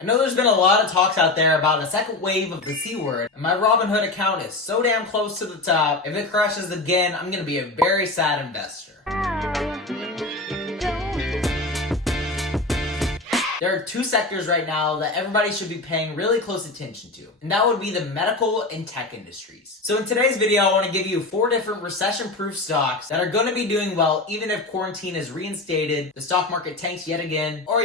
I know there's been a lot of talks out there about a second wave of the C word, and my Robinhood account is so damn close to the top. If it crashes again, I'm gonna be a very sad investor. There are two sectors right now that everybody should be paying really close attention to, and that would be the medical and tech industries. So in today's video, I want to give you 4 different recession-proof stocks that are going to be doing well even if quarantine is reinstated, the stock market tanks yet again, or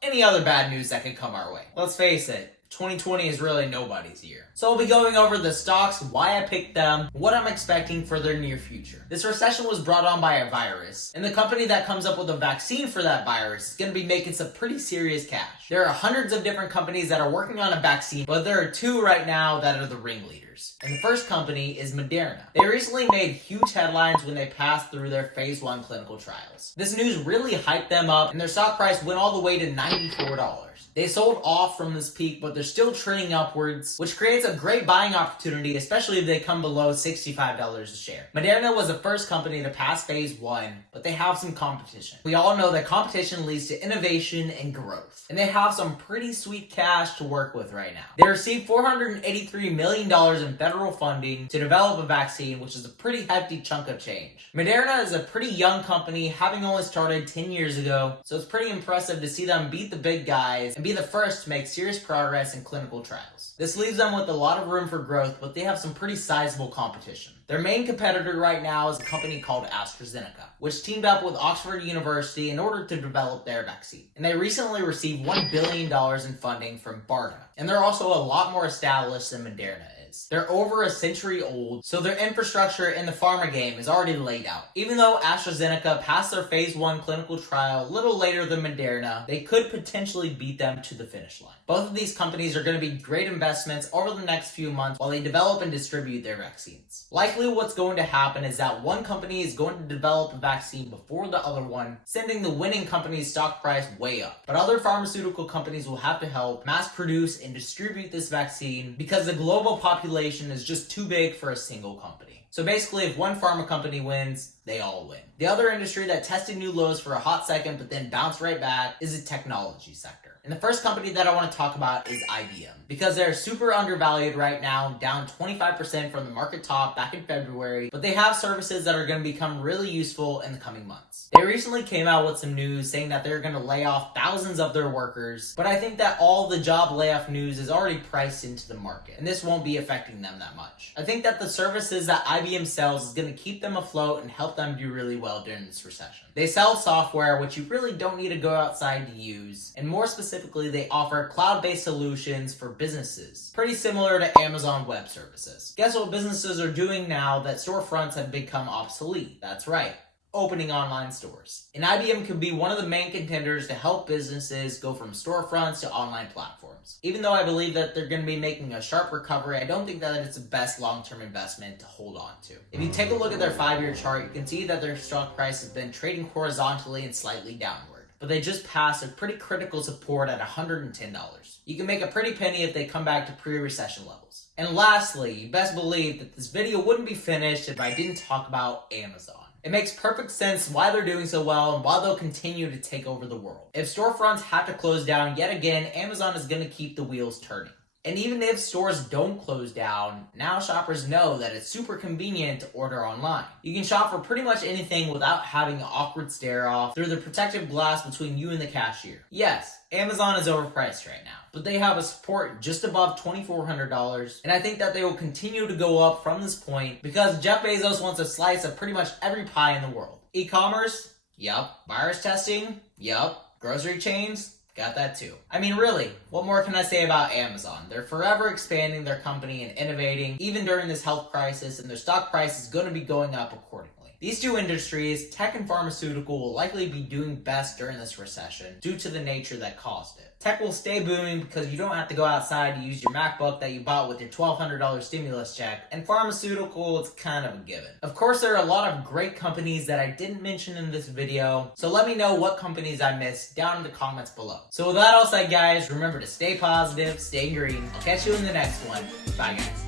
any other bad news that could come our way. Let's face it, 2020 is really nobody's year. So I'll be going over the stocks, why I picked them, what I'm expecting for their near future. This recession was brought on by a virus, and the company that comes up with a vaccine for that virus is going to be making some pretty serious cash. There are hundreds of different companies that are working on a vaccine, but there are 2 right now that are the ringleaders. And the first company is Moderna. They recently made huge headlines when they passed through their phase 1 clinical trials. This news really hyped them up, and their stock price went all the way to $94. They sold off from this peak, but they're still trending upwards, which creates a great buying opportunity, especially if they come below $65 a share. Moderna was the first company to pass phase 1, but they have some competition. We all know that competition leads to innovation and growth, and they have some pretty sweet cash to work with right now. They received $483 million in federal funding to develop a vaccine, which is a pretty hefty chunk of change. Moderna is a pretty young company, having only started 10 years ago, so it's pretty impressive to see them beat the big guys and be the first to make serious progress in clinical trials. This leaves them with a lot of room for growth, but they have some pretty sizable competition. Their main competitor right now is a company called AstraZeneca, which teamed up with Oxford University in order to develop their vaccine. And they recently received $1 billion in funding from BARDA. And they're also a lot more established than Moderna is. They're over a century old, so their infrastructure in the pharma game is already laid out. Even though AstraZeneca passed their phase 1 clinical trial a little later than Moderna, they could potentially beat them to the finish line. Both of these companies are going to be great investments over the next few months while they develop and distribute their vaccines. Likely what's going to happen is that one company is going to develop a vaccine before the other one, sending the winning company's stock price way up. But other pharmaceutical companies will have to help mass produce and distribute this vaccine because the global population is just too big for a single company. So basically, if one pharma company wins, they all win. The other industry that tested new lows for a hot second but then bounced right back is the technology sector. And the first company that I want to talk about is IBM, because they're super undervalued right now, down 25% from the market top back in February, but they have services that are going to become really useful in the coming months. They recently came out with some news saying that they're going to lay off thousands of their workers, but I think that all the job layoff news is already priced into the market, and this won't be affecting them that much. I think that the services that IBM sells is going to keep them afloat and help them do really well during this recession. They sell software, which you really don't need to go outside to use, and more specifically, they offer cloud-based solutions for businesses, pretty similar to Amazon Web Services. Guess what businesses are doing now that storefronts have become obsolete? That's right, opening online stores. And IBM could be one of the main contenders to help businesses go from storefronts to online platforms. Even though I believe that they're going to be making a sharp recovery, I don't think that it's the best long-term investment to hold on to. If you take a look at their 5-year chart, you can see that their stock price has been trading horizontally and slightly downward. But they just passed a pretty critical support at $110. You can make a pretty penny if they come back to pre-recession levels. And lastly, you best believe that this video wouldn't be finished if I didn't talk about Amazon. It makes perfect sense why they're doing so well and why they'll continue to take over the world. If storefronts have to close down yet again, Amazon is going to keep the wheels turning. And even if stores don't close down, now shoppers know that it's super convenient to order online. You can shop for pretty much anything without having an awkward stare-off through the protective glass between you and the cashier. Yes, Amazon is overpriced right now, but they have a support just above $2,400, and I think that they will continue to go up from this point because Jeff Bezos wants a slice of pretty much every pie in the world. E-commerce? Yup. Virus testing? Yup. Grocery chains? Got that too. I mean, really, what more can I say about Amazon? They're forever expanding their company and innovating, even during this health crisis, and their stock price is going to be going up accordingly. These 2 industries, tech and pharmaceutical, will likely be doing best during this recession due to the nature that caused it. Tech will stay booming because you don't have to go outside to use your MacBook that you bought with your $1,200 stimulus check, and pharmaceutical, it's kind of a given. Of course, there are a lot of great companies that I didn't mention in this video, so let me know what companies I missed down in the comments below. So with that all said, guys, remember to stay positive, stay green. I'll catch you in the next one. Bye, guys.